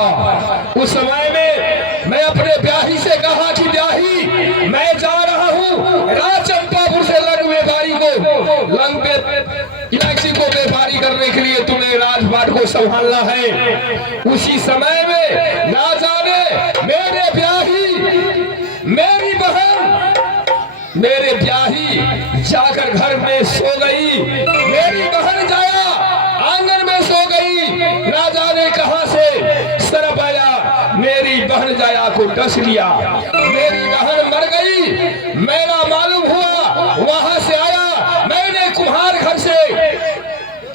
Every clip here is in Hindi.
था। उस समय में मैं अपने ब्याही से कहा कि ब्याही, मैं जा रहा हूँ राजचंपापुर से लंग व्यापारी को, लंग पे इलायची को व्यापारी करने के लिए तुम्हें राजपाट को संभालना है। उसी समय में ना जाने मेरे ब्याही, मेरी बहन, मेरे ब्याही जाकर घर में सो गई, मेरी बहन जाया आंगन में सो गई। ना जाने कहां से सरप आया, मेरी बहन जाया को डस लिया, मेरी बहन मर गई। मेरा मालूम हुआ, वहां से आया मैंने कुम्हार घर से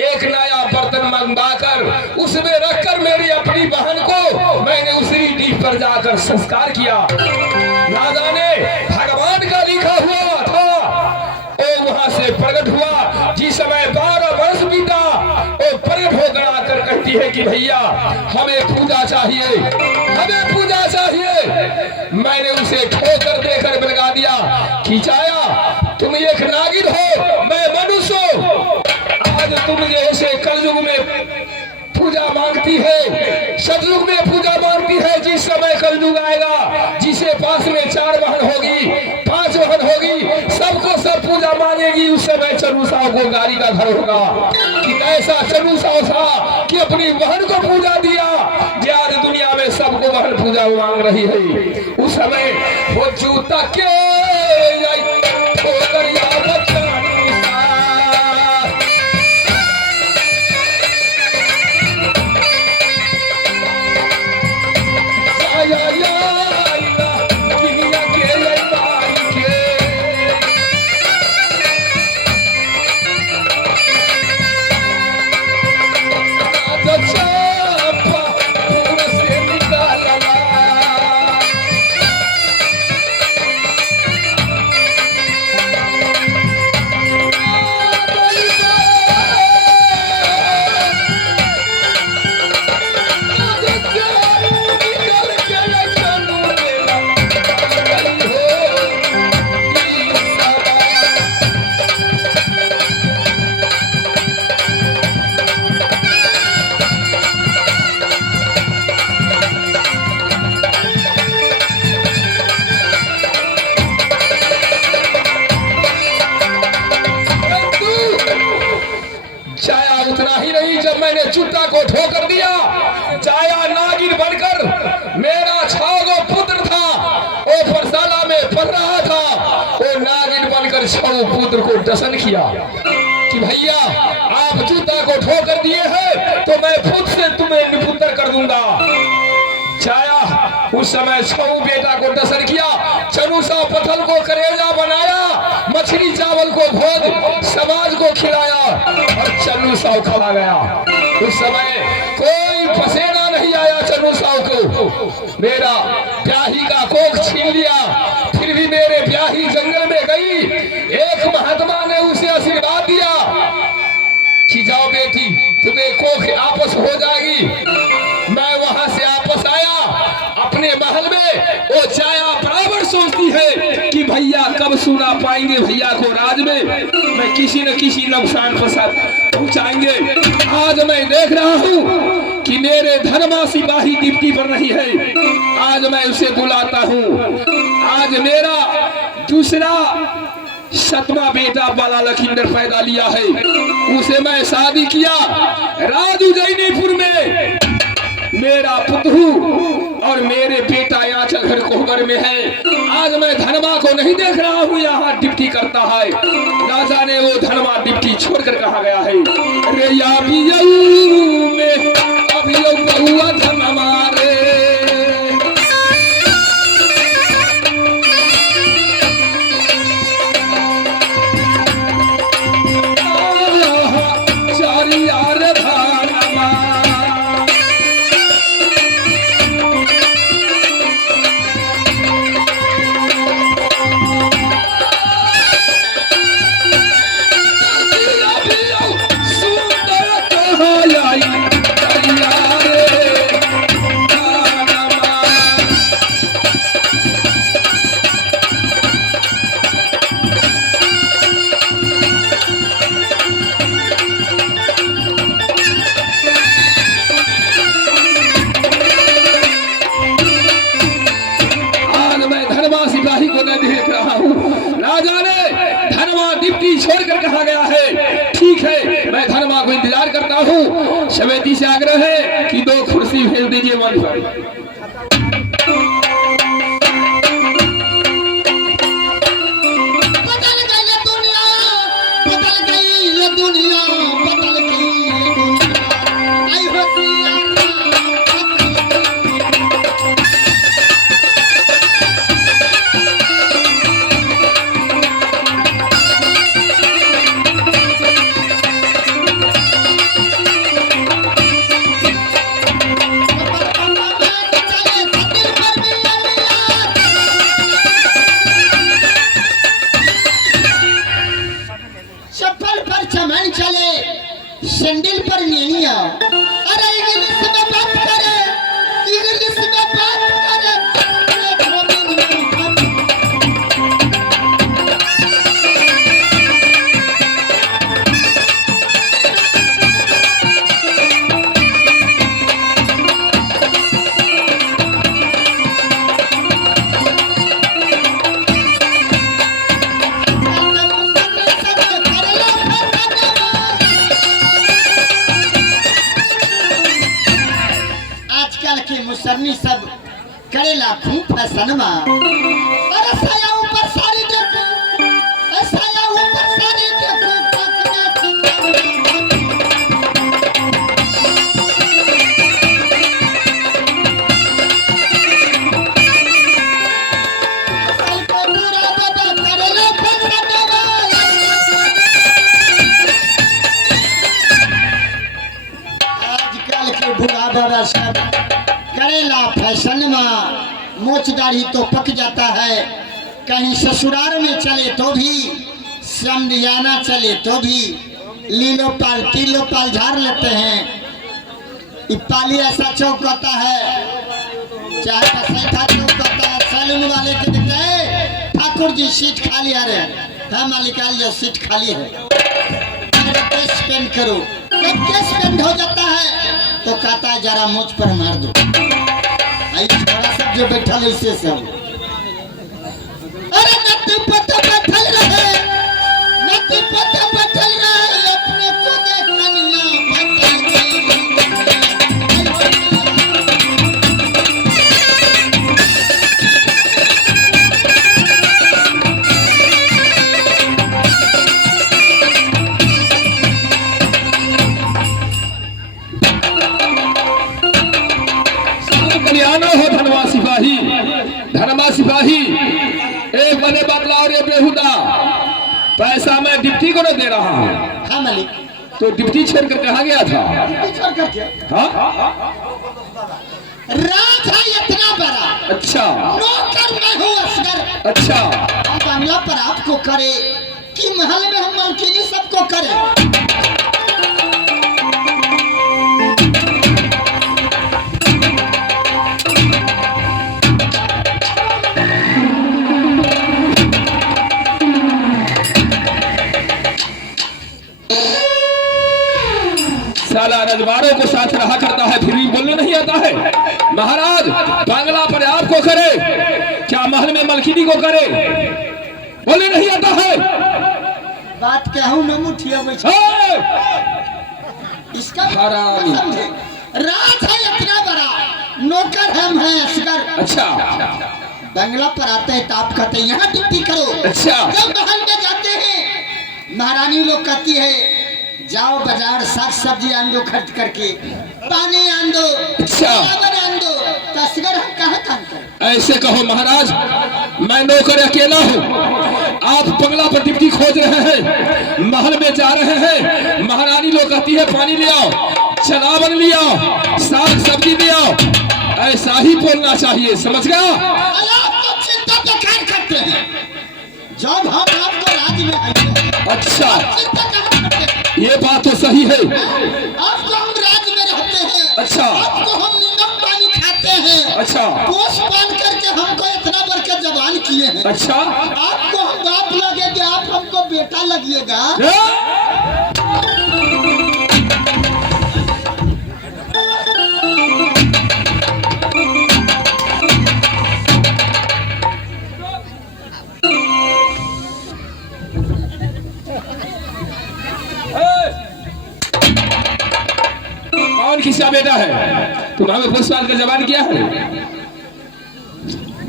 एक नया बर्तन मंगवाकर उसमें रखकर मेरी अपनी बहन को मैंने उसी डीप पर जाकर संस्कार किया। ना जाने भगवान का लिखा हुआ था, ओ वहां से प्रकट हुआ। जिस समय 12 वर्ष बीता, वो प्रकट होकर आकर कहती है कि भैया हमें पूजा चाहिए, हमें पूजा चाहिए। मैंने उसे ठोकर देकर बलगा दिया कि जाया तुम एक नागिन हो, मैं मनुष्य हूं। आज तुम जैसे कलयुग में पूजा मांगती है, सतयुग में पूजा मांगती है। जिस समय कलयुग आएगा, जिसे पास में 4 बहन होगी, 5 बहन होगी, सबको सब पूजा मांगेगी। उस समय चन्नू साहब को गाड़ी का घर होगा कि ऐसा चन्नू साहब था कि अपनी बहन को पूजा दिया। आज दुनिया में सबको बहन पूजा मांग रही है। उस समय वो जूता के ठोकर जूता को ठोकर दिया। जाया नागिन बनकर, मेरा 6 पुत्र था, वो परसाला में पढ़ रहा था, वो नागिन बनकर 6 पुत्र को दर्शन किया कि भैया आप जूता को ठोकर दिए हैं तो मैं खुद से तुम्हें निपुत्र कर दूंगा। जाया उस समय 6 बेटा को दर्शन किया। चन्नू साहब पथल को करेजा बनाया, मछली चावल को भोज समाज को खिलाया और चन्नू साहब खा गया। उस समय कोई पसेना नहीं आया चन्नू साहब को। मेरा ब्याही का कोख छीन लिया। फिर भी मेरे ब्याही जंगल में गई। एक महात्मा ने उसे आशीर्वाद दिया कि जाओ बेटी तुम्हें कोख आपस हो जाएगी। मैं वहां से आपस आया अपने महल में। वो जाया बराबर सोचती है कि भैया कब सुना पाएंगे भैया को राज में, मैं किसी न किसी नुकसान पहुंचाएंगे। आज मैं देख रहा हूं कि मेरे धर्मा सिपाही डिप्टी पर नहीं है। आज मैं उसे बुलाता हूं। आज मेरा दूसरा 7वां बेटा बाला लखींदर पैदा लिया है, उसे मैं शादी किया राज उज्जैनीपुर में। मेरा पुत्र और मेरे बेटा यहाँ चलकर कोहबर में है। आज मैं धनमा को नहीं देख रहा हूँ यहाँ डिप्टी करता है। ना जाने वो धनमा डिप्टी छोड़कर कहा गया है। रे में अभी बहुआ धनमा रे, डिप्टी छोड़कर कहा गया है। ठीक है, मैं धर्मा को इंतजार करता हूँ। समिति से आग्रह है कि 2 कुर्सी भेज दीजिए मंच पर। सैंडल पर नियनिया। अरे इंग्लिश में बात करे, इंग्लिश में बात करे। मुसरनी सब करेला खूब फैशनमा। अरे साया ऊपर साड़ी देखो, साया ऊपर साड़ी देखो। आजकल के बुढ़ा बाबा सब करेला फैशन में। मोच दाढ़ी तो पक जाता है, कहीं ससुराल में चले तो भी, समझाना चले तो भी लीलो पाल झाड़ लेते हैं। पाली ऐसा चौक होता है, चाहे पैसा चौक होता है। सैलून वाले के देखते हैं, ठाकुर जी सीट खाली आ रहे हैं। हाँ मालिक आइए, सीट खाली है, केस पेंट करो। जब केस पेंट हो जाता है तो कहता है जरा मुझ पर मार दो। छोरा सब जो बैठल है इससे सब, अरे नत्ती पत्ता बैठल रहे, नत्ती पत्ता बैठल रहे, अपने को देखना हो धनवा सिपाही, धनवा सिपाही। एक बने बदला और एक बेहुदा। पैसा मैं डिप्टी को न दे रहा हूँ। हाँ मालिक। तो डिप्टी छोड़कर कहा गया था? डिप्टी छोड़कर क्या? हाँ, राज है इतना बड़ा। अच्छा, नौकर मैं हूँ असगर। अच्छा, हम बांग्ला पर आपको करे कि महल में हम मालकिनी सबको करे। साला रजवाड़ों को साथ रहा करता है, फिर भी बोलने नहीं आता है। महाराज बांग्ला पर आपको करे, क्या महल में मलकिनी को करे? बोलने नहीं आता है। बात कहूं न मुठिया में इसका हरामी राज है इतना बड़ा, नौकर हम हैं असगर। अच्छा, बांग्ला पर आते हैं तो आप कहते हैं यहाँ ड्यूटी करो। अच्छा, जब महल में जाते हैं महारानी लोग कहती है जाओ बाजार साग सब्जी आन दो, खर्च करके पानी आन दो, अच्छा आन दो। तो असगर हम कहाँ काम करें? ऐसे कहो महाराज, मैं नौकर अकेला हूँ, आप बंगला पर डिप्टी खोज रहे हैं, महल में जा रहे हैं। महारानी लोग कहती है पानी ले आओ, चनावन ले आओ, साग सब्जी ले आओ। ऐसा ही बोलना चाहिए, समझ गया? आप तो चिंता बेकार करते हैं, जब हम आपको राज्य में आए। अच्छा, चिंता कहाँ करते हैं? ये बात तो सही है। आपको हम राज्य में रहते हैं। अच्छा, आपको हम नीमक पानी खाते हैं। अच्छा, पोष पान करके हमको इतना बढ़ के जवान किए हैं। अच्छा, आपको हम बाप लगेंगे, आप हमको बेटा लगिएगा। किसका बेटा है? तुम हमें पुष्पाल का जवान किया है?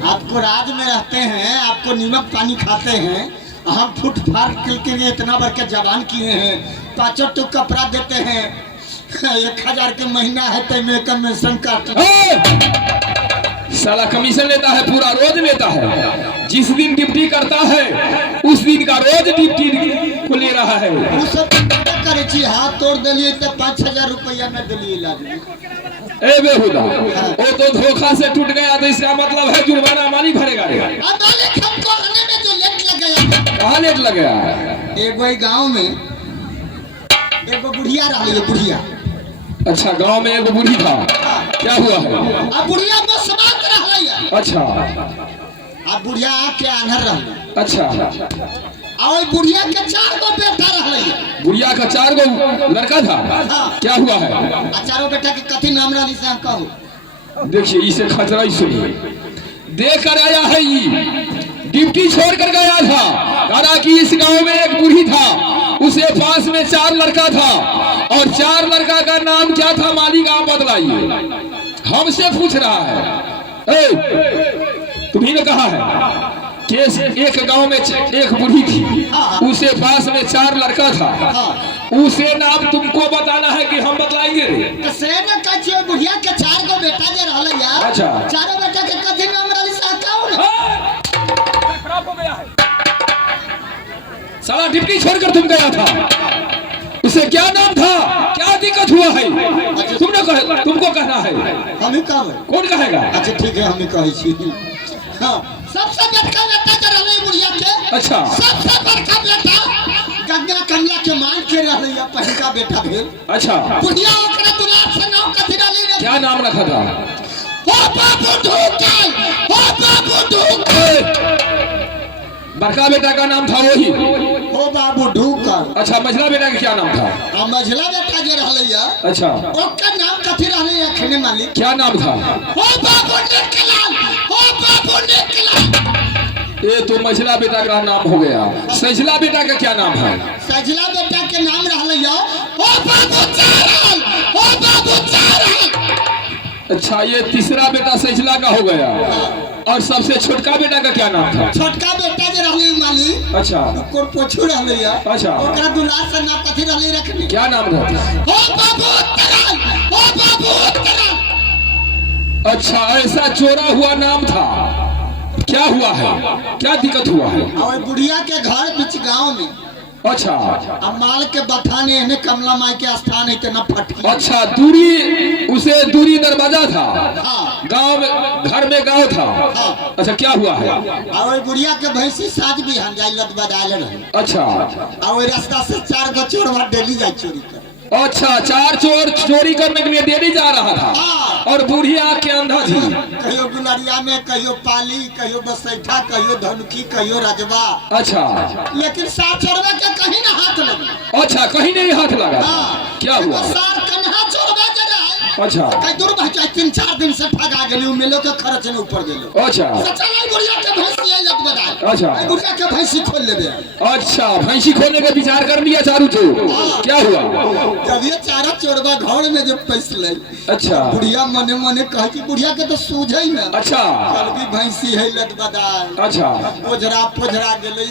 आपको राज में रहते हैं, आपको नीमक पानी खाते हैं, हम फुट फाट के इतना बड़ के जवान किए हैं, 5 टुक कपड़ा देते हैं, 1000 के महीना है तो मैं कमीशन काट साला कमीशन लेता है, पूरा रोज लेता है। जिस दिन ड्यूटी करता है उस दिन का रोज ड्यूटी को ले रहा है। करे छी हाथ तोड़ दिलिए तो 5000 रुपया न दिलिए इलाज में। ए बेहुदा, वो तो धोखा से टूट गया तो इसका मतलब है जुर्माना मालिक भरेगा रे। अब मालिक हमको आने में जो लेट लग गया। कहाँ लेट लग गया? एगो गांव में एगो बुढ़िया रही है, बुढ़िया। अच्छा, गांव में एगो बूढ़ी था, क्या हुआ है? अब बुढ़िया बस बात रही है। अच्छा, अब बुढ़िया आके आन्हर रही। अच्छा, और बुढ़िया के 4 गो बेटा रही है। बुढ़िया का 4 गो लड़का था, क्या हुआ है? चारों बेटा के कथी नाम रही से हम कहूँ? देखिए, इसे खतरा ही सुनिए। देख कर आया है, ये ड्यूटी छोड़ कर गया था, कहा कि इस गांव में एक बूढ़ी था, उसे पास में 4 लड़का था, और 4 लड़का का नाम क्या था मालिक आप बतलाइए। हमसे पूछ रहा है। तुम्ही ने कहा है कि एक गांव में एक बूढ़ी थी, उसे पास में 4 लड़का था, उसे नाम तुमको बताना है कि हम बतलाएंगे? बुढ़िया के 4 गो बेटा जे रहल यार। अच्छा, चारों बेटा के कथी नाम रहल से कहूँ? खराब हो गया है। साला ड्यूटी छोड़कर तुम गया था, उसे क्या नाम था, क्या दिक्कत हुआ है? तुमको कहना है। हम ही कह कौन कहेगा? अच्छा ठीक है, हम ही कहे छी। हाँ, सबसे बड़का बेटा जो रहले बुढ़िया के। अच्छा, सबसे बड़का बेटा गंगा कमला के मान के रहले या पहिला बेटा भेल। अच्छा, बुढ़िया ओकरा दुलार से नाम कथी रहले? क्या नाम रखा था? ओ बाबू ढूकल, ओ बाबू ढूकल। बड़का बेटा का नाम था वही, ओ बाबू ढूकल। अच्छा, मझला बेटा का क्या नाम था? मझला बेटा जे रहले या। अच्छा, ओकर नाम कथी रहले अखने मालिक? क्या नाम था? ओ बाबू निकलाल, ओ बाबू निकलाल। ये तो मझला बेटा का नाम हो गया। सजला बेटा का क्या नाम है? सजला बेटा के नाम रहले या ओ बाबू चारल, ओ बाबू चारल। अच्छा, ये तीसरा बेटा सजला का हो गया। और सबसे छोटका बेटा का क्या नाम था? छोटका बेटा जे रहले मालिक। अच्छा, ओकर पोछू रहले या। अच्छा, ओकरा दुलार से नाम कथी रहले रखनी? क्या नाम रहता? ओ बाबू तरल, ओ बाबू तरल। अच्छा, ऐसा चोरा हुआ नाम था। क्या हुआ है, क्या दिक्कत हुआ है? और बुढ़िया के घर बीच गांव में। अच्छा, अब माल के बथाने ने कमला माई के स्थान है ना फटकी। अच्छा, दूरी उसे दूरी दरवाजा था। हाँ, गांव में, घर में गांव था। हाँ, अच्छा, क्या हुआ है? और बुढ़िया के भैंसी साज भी हम जाई लत बदाल रहे। अच्छा, और रास्ता से 4 गो चोर डेली जाई चोरी कर। अच्छा, 4 चोर चोरी करने के लिए डेली जा रहा था। हाँ, और बूढ़ी आँख के अंधा थी। कहियो गुलरिया में, कहियो पाली, कहियो बसैठा, कहियो धनुखी, कहियो रजवा। अच्छा, लेकिन 7 चोरवा के कहीं ना हाथ लगा। अच्छा, कहीं नहीं हाथ लगा। हाँ, क्या हुआ? सार कन्हा चोरवा जे रहे। अच्छा, कई दूर बचा 3-4 दिन से ठगा गेली, मेलो के खर्च ने ऊपर गेलो। अच्छा, सचलाई बुढ़िया के भैंसी है लत बदाल। अच्छा, बुढ़िया के भैंसी खोल लेबे। अच्छा, भैंसी खोलने का विचार कर लिया चारू चोर। क्या हुआ? जब ये 4 चोरवा घर में जब पैसले। अच्छा, बुढ़िया मने मने कहे कि बुढ़िया के तो सूझे ही ना। अच्छा, कल भी भैंसी है लत बदाल। अच्छा, पोजरा गेले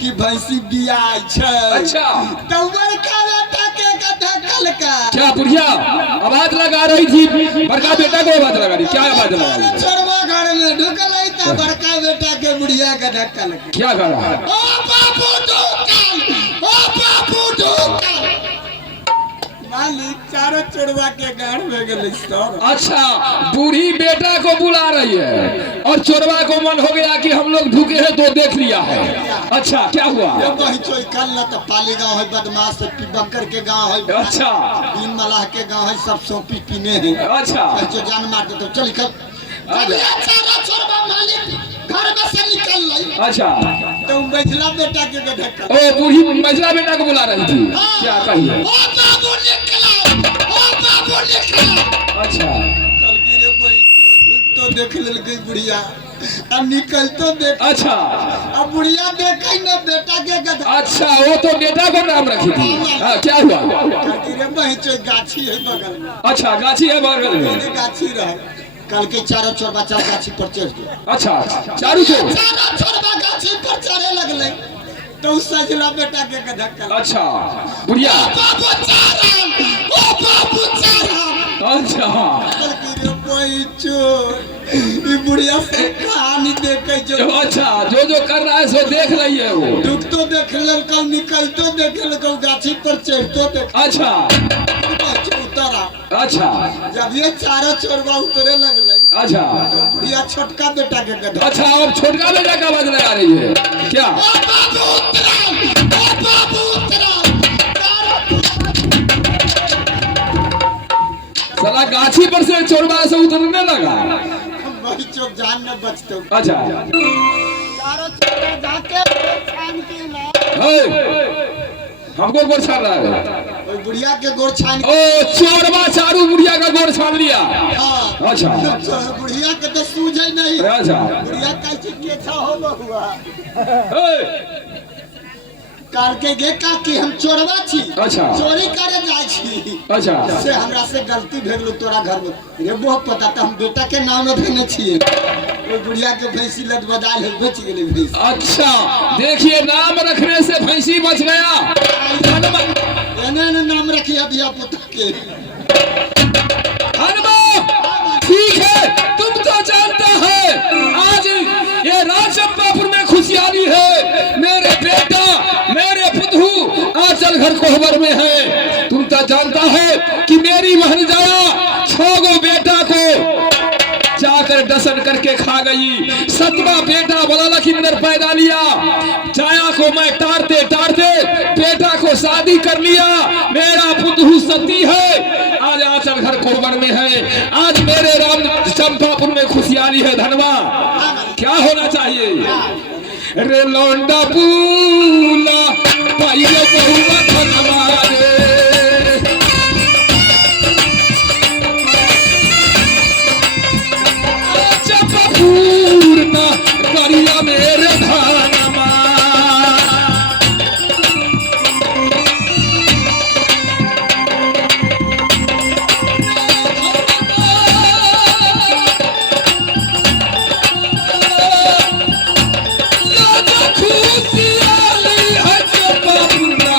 कि भैंसी बियाई छै। अच्छा, तो बड़का बेटा के धक्कल का। क्या बुढ़िया आवाज लगा रही थी? बड़का बेटा को आवाज लगा रही, क्या आवाज लगा रही? चोरवा घर में ढुकल है तो बड़का बेटा के बुढ़िया का धक्कल। क्या करा? ओ बाबू ढुकल, ओ बाबू ढुकल। मालिक 4 चोरवा के गाड़ में गेले सर। अच्छा, बूढ़ी बेटा को बुला रही है और चोरवा को मन हो गया कि हम लोग ढुके हैं तो देख लिया है। अच्छा, क्या हुआ? कल तो पाली गाँव है, बदमाश बकर के गाँव है। अच्छा, तीन मलाह के गाँव है, सब सौंपी पीने हैं। अच्छा, जो जान मार दे तो चल कर। घर में से निकल ली। अच्छा, तो मझला बेटा के धक्का। ओ, बूढ़ी मझला बेटा को बुला रही थी। क्या कहिए? ओ बाबू निकला, ओ बाबू निकला। अच्छा, कल की रे भाई तो देख ले गई बुढ़िया अब निकल तो देख। अच्छा अब बुढ़िया देख ना बेटा के गधा। अच्छा, वो तो बेटा को नाम रखी थी। हाँ, क्या हुआ? कहती रे बहन गाछी है बगल में। अच्छा, गाछी है बगल में। गाछी रहे कल के चारों छोर बच्चा गाछी पर चढ़ गया। अच्छा, चारों छोर गाछी पर चढ़े लगले तो उस सजला बेटा के गधा कर। अच्छा, बुढ़िया। बाबू चारण, ओ बाबू चारण। अच्छा, रे कोई चोर ये बुढ़िया से कहानी देखे जो। अच्छा, जो जो कर रहा है सो देख रही है वो। दुख तो देख ललका, निकल तो देख ललका, गाछी पर चढ़ तो देख। अच्छा उतरा। अच्छा, जब ये चारों चोरवा उतरे लगले। अच्छा, तो बुढ़िया छोटका बेटा के गधा। अच्छा, अब छोटका बेटा का आवाज आ रही है क्या? ओ बाबू उतरा, ओ बाबू उतरा। साला गाछी पर से चोरवा से उतरने लगा। वही चोर जान न बचतो। अच्छा, चारों चोर जाके छान के ना। हमको गोर छान रहा है। ओए बुढ़िया के गोर छान। ओ चोरवा चारू बुढ़िया का गोर छान लिया। हाँ। अच्छा, बुढ़िया के तो सूझे नहीं। अच्छा, बुढ़िया कैसे केछा हो हुआ। ए, काल के गे का कि हम चोरवा छी। अच्छा, चोरी करे जाय छी। अच्छा, से हमरा से गलती भेल तोरा घर में। रे बहुत पता था हम बेटा के नाम में देने छिए। ओए बुढ़िया के भैंसी लद बदाल है बच गेले भैंस। अच्छा, देखिए नाम रखने से भैंसी बच गया। एने नाम रखिया दिया पुत्र के। हनुमान, ठीक है, तुम तो जानता है आज ये राजचंपापुर में खुशहाली है। मेरे बेटा, मेरे पुतहू आंचल घर कोहबर में है। तुम तो जानता है कि मेरी बहन जाया 6 गो बेटा को जाकर दसन करके खा गई। 7वां बेटा बड़ा लखींदर पैदा लिया। जाया को मैं टारते टारते बेटा को शादी कर लिया। मेरा पुतहू सती है, आज आंचल घर कोहबर में है। आज मेरे राम चंपापुर में खुशहाली है। धनवा क्या होना चाहिए? रे लौंडा पूला पाइले बहुआ धनवा रे। पूर्णा करिया मेरे धनमा। खुशियाली है चंपापुरा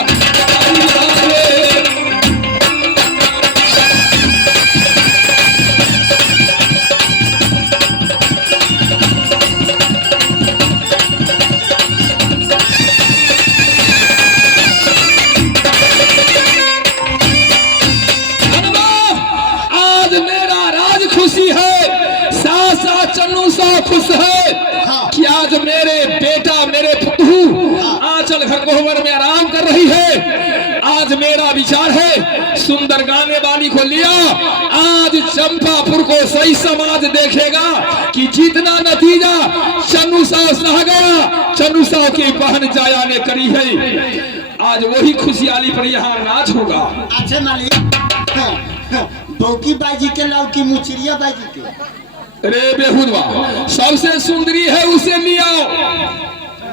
खुश है कि आज मेरे बेटा, मेरे पुतहू आंचल घर कोहबर में आराम कर रही है। आज मेरा विचार है सुंदर गाने वाली को लिया। आज चंपापुर को सही समाज देखेगा कि जितना नतीजा चन्नू साहब सह गया, चन्नू साहब की बहन जाया ने करी है। आज वही खुशहाली पर यहाँ नाच होगा। अच्छा मालिक, बौकी बाजी के लाओ की मुचरिया बाजी के? रे बेहुदवा, सबसे सुंदरी है उसे लिया।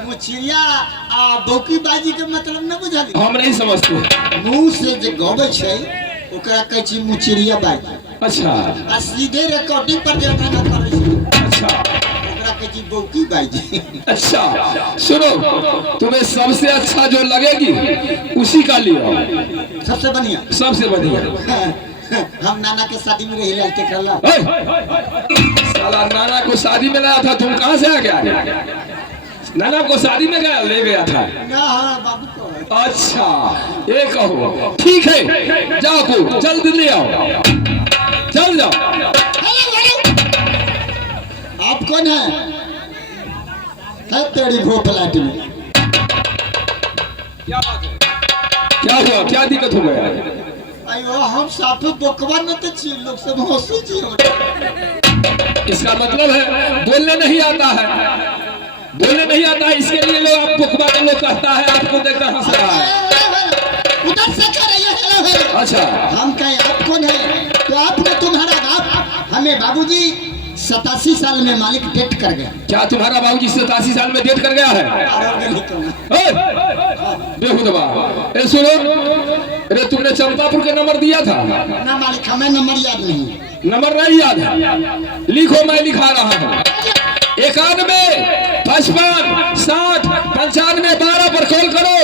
मुचरिया आ बौकी बाजी के मतलब न बुझली? हम नहीं समझते। मुंह से जे गबे छै ओकरा कहै छी मुचरिया बाजी। अच्छा, आ सीधे रिकॉर्डिंग पर जे गाना करै छी अच्छा, ओकरा कहै छी बौकी बाजी। अच्छा, सुनो, तुम्हें सबसे अच्छा जो लगेगी उसी का लियो। सबसे बढ़िया, सबसे बढ़िया। हम नाना के शादी में रही ललते करला। साला नाना को शादी में लाया था, तुम कहाँ से आ गया? नाना को शादी में गया ले गया था ना? हाँ बाबू को। अच्छा, ये कहो ठीक है, जाओ को जल्द ले आओ, चल जाओ। आप कौन है? तेरी भो फ्लैट में क्या बात है? क्या हुआ? क्या दिक्कत हो गया? अयो हम साफे बोकवा न तो छी, लोग सब हंसी छी। इसका मतलब है बोलने नहीं आता है, बोलने नहीं आता है, इसके लिए लोग आप बोकवा के लोग कहता है, आपको देखकर हंस रहा है। उधर से कर रही है। Hello hello. अच्छा, हम कहे आप कौन है? तो आपने तुम्हारा बाप हमें बाबूजी 87 साल में मालिक डेथ कर गया। क्या तुम्हारा बाबूजी 87 साल में डेथ कर गया है? बेहुदवा। ए सुनो, अरे तुमने चंपापुर के नंबर दिया था ना मालिक, हमें नंबर याद नहीं। नंबर नहीं याद है? लिखो, मैं लिखा रहा हूँ। 91 55 60 95 12 पर कॉल करो।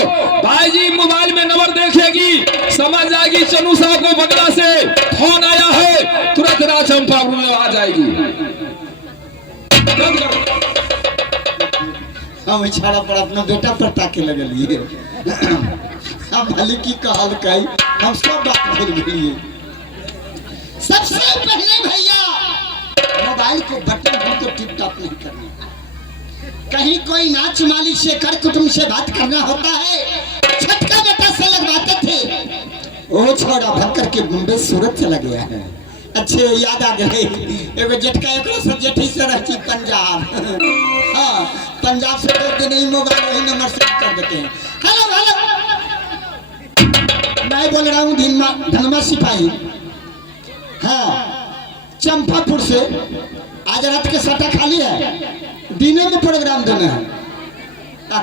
भाईजी मोबाइल में नंबर देखेगी, समझ जाएगी चनू साहब को बगला से फोन आया है, तुरंत राज चंपापुर में आ जाएगी। हम इछाड़ा पर अपना बेटा पर ताके लगलिए। हम मालिक की कहल कही, हम सब बात भूल गए। सबसे पहले भैया मोबाइल को बटन भी तो टिप टॉप नहीं करना। कहीं कोई नाच मालिक से कर कुटुंब से बात करना होता है, छटका बेटा से लगवाते थे। वो छोड़ा भक्कर के मुंबई सूरत चला गया है। अच्छे याद आ गए, एगो जेठका एक जेठी से रहती पंजाब। हाँ, पंजाब से दो दिन ही मोबाइल वही नंबर से कर देते हैं। हेलो हेलो, मैं बोल रहा हूँ धनमा सिपाही। हाँ, चंपापुर से आज रात के सट्टा खाली है, दिने में प्रोग्राम देना है।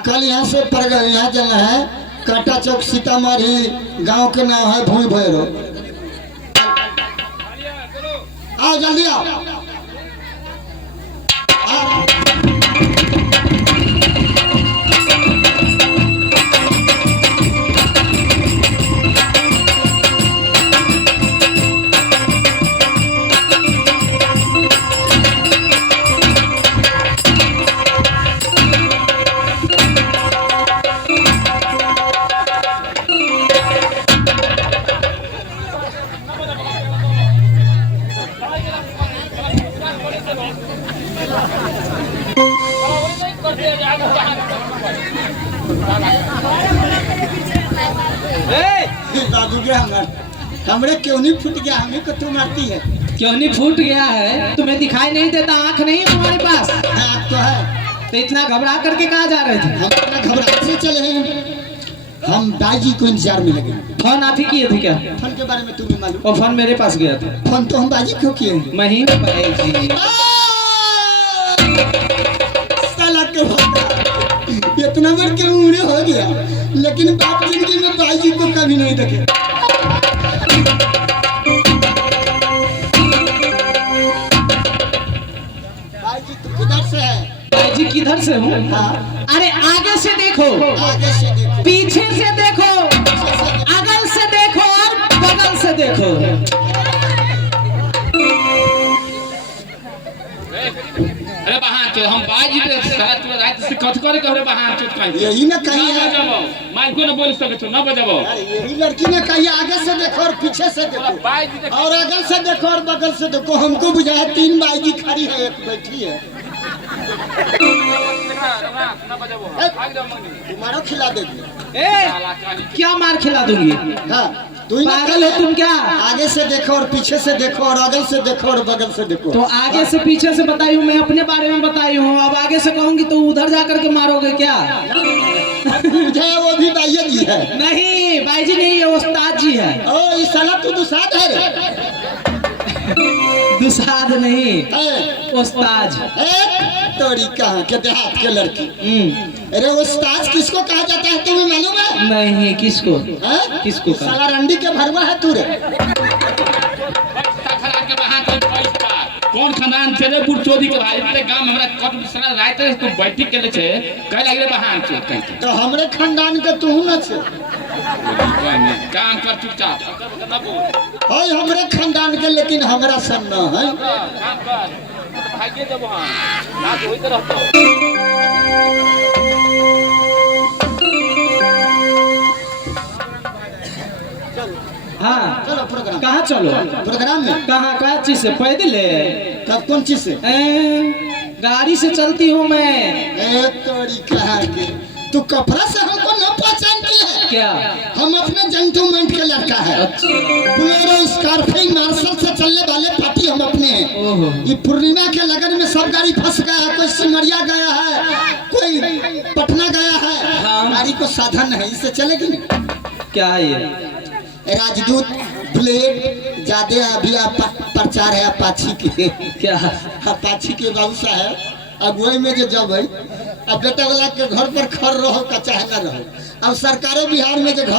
कल यहाँ से यहाँ जाना है काटा चौक सीतामढ़ी, गांव के नाम है भूई भैरो। आओ जल्दी आओ। बाबू के हमरे क्यों नहीं फूट गया, हमें को तू मारती है। क्यों नहीं फूट गया है? तुम्हें दिखाई नहीं देता? आंख नहीं है तुम्हारे पास? आँख तो है। तो इतना घबरा करके कहाँ जा रहे थे? हम इतना घबराहट से चले हैं, हम दाई को इंतजार में लगे। फोन आप ही किए थे क्या? फोन के बारे में तुम्हें मालूम? और फोन मेरे पास गया था। फोन तो हम बाजी क्यों किए? मैं ही जी। साला के इतना बड़ के उम्र हो गया, लेकिन बाप जिंदगी में बाजी को कभी नहीं देखे। बाजी तू किधर से है? जी किधर से हूँ? हाँ। अरे आगे से देखो, आगे से देखो, पीछे से देखो, अगल से देखो और बगल से देखो। अरे बहान के हम बाजी पे साथ में रात से कथ करे कहरे बहान चोट काई यही ना कही है। बजाबो माइक को ना बोल सके तो ना बजाबो। यही लड़की ने कही आगे से देखो और पीछे से देखो और अगल से देखो और बगल से देखो। हमको बुझाया 3 बाजी खड़ी है, एक बैठी है। ना बजाबो भाग जाओ मंडी तुम्हारा खिला देगी। क्या मार खिला दूंगी? हाँ, तू ही पागल हो तुम क्या? आगे से देखो और पीछे से देखो और अगल से देखो और बगल से देखो। तो आगे से पीछे से बताई हूँ, मैं अपने बारे में बताई हूँ। अब आगे से कहूंगी तो उधर जा करके मारोगे क्या? मुझे वो भी भाई जी है। नहीं भाई जी नहीं, ये उस्ताद जी है। ओ इस साला तू दुसाद है रे। दुसाद नहीं, है उस्ताद। तोरी कहाँ के देहात के लड़की। अरे उस्ताद किसको कहा जाता है तुम्हें मालूम है? नहीं, किसको? है? किसको? साला रंडी के भरवा है तू रे। के बहान के पैसा कौन खानदान तेरे बुढ़ चोदी के भाई तेरे गांव हमरा कट सरा रात रे तो बैठी के ले छे कह लागे रे बहान चोद कह तो हमरे खानदान के तू न छे। काम कर चुपचाप ना बोल। ओए हमरे खानदान के, लेकिन हमरा सन न है। काम कर भागे जब वहां ना होई तो रहतो। हाँ, चलो प्रोग्राम। कहाँ चलो? प्रोग्राम में कहाँ चीज से? पैदल है? कब कौन चीज से? गाड़ी से चलती हूँ मैं। ए तोरी कहाँ के तू कपड़ा से हमको न पहचानती है क्या? हम अपने जेंटलमैन के लड़का है। बोलेरो स्कॉर्पियो मार्शल से चलने वाले पार्टी हम अपने हैं। ओहो। ये पूर्णिमा के लगन में सब गाड़ी फंस गया है। कोई सिमरिया गया है, कोई पटना गया है। हाँ। गाड़ी को साधन है, इससे चलेगी नहीं। क्या है ये? राजदूत पैम्फलेट ज्यादा अभी प्रचार है अपाची के, क्या अपाची के बाबू साहब अगुवाई में जो जब है अब बेटा वाला के घर पर खड़ रहो का चाहे न रहो। अब सरकारों बिहार में जो घर